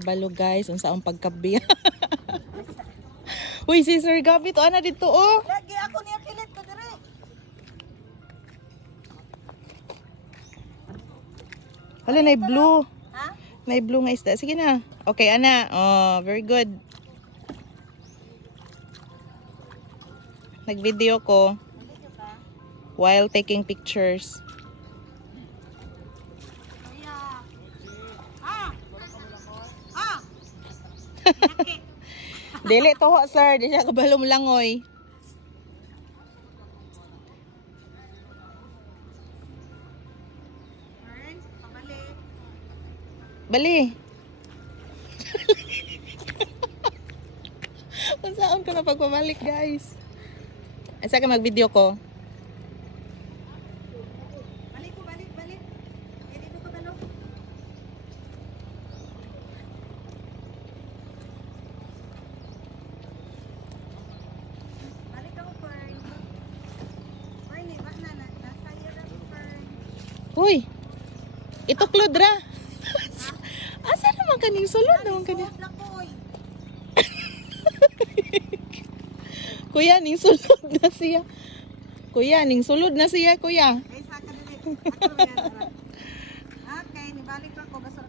Balo guys, unsa ang pagkabi. Uy, si Sir Gabi to ana dito oh. Lagi ako niya kilit ko dire. Hala na blue. Ha? Na blue nga isda. Sige na. Okay, ana. Oh, very good. Nag-video ko Video ka? while taking pictures. Kuya. Ah. Ah. Dili to ho, sir. Di siya kabalom langoy. Turn, pabalik. Bali. Unsaon ko na pagpabalik, guys. Asa ka mag-video ko? Balik ko, balik, balik. Hindi ko kabalo. Balik ako, Fern. Fern, iba na. Nasa iyo na, Fern. Uy. Ito Klodra. Asa naman kaning sulod naman kanya? Suot lang ko, oy. Kuya, ning sulod na siya. Kuya, ning sulod na siya, kuya. Ay, saka na rin. Ako, yan. Okay, nibalik lang ko. Basta